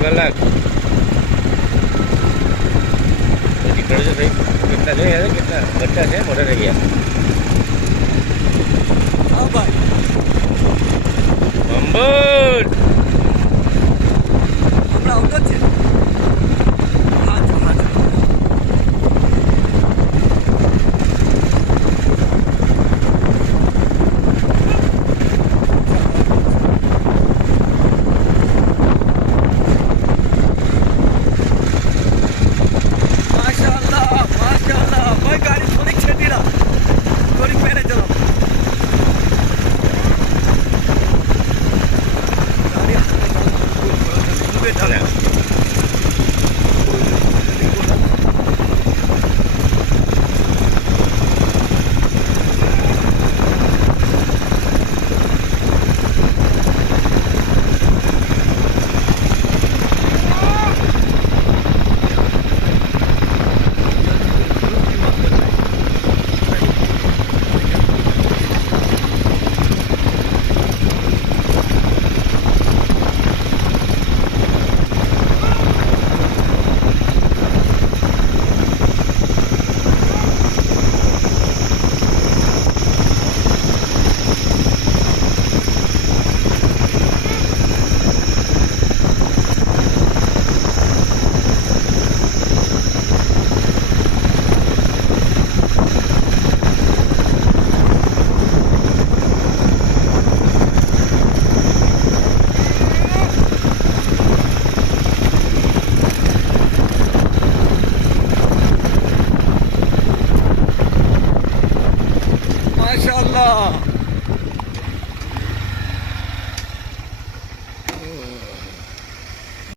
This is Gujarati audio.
કલાક નીકળજો ભાઈ. કેટલા છે યાર, કેટલા બચ્ચા છે, મોટા થઈ ગયા. હા ભાઈ અંબોડ હમણાં આવતો જ છે. હા ચલો હા ચલો. માશાઅલ્લાહ માશાઅલ્લાહ ભાઈ ગાડી થોડીક છેટી રાખ, થોડીક પહેરે ચલો. માશાઅલ્લાહ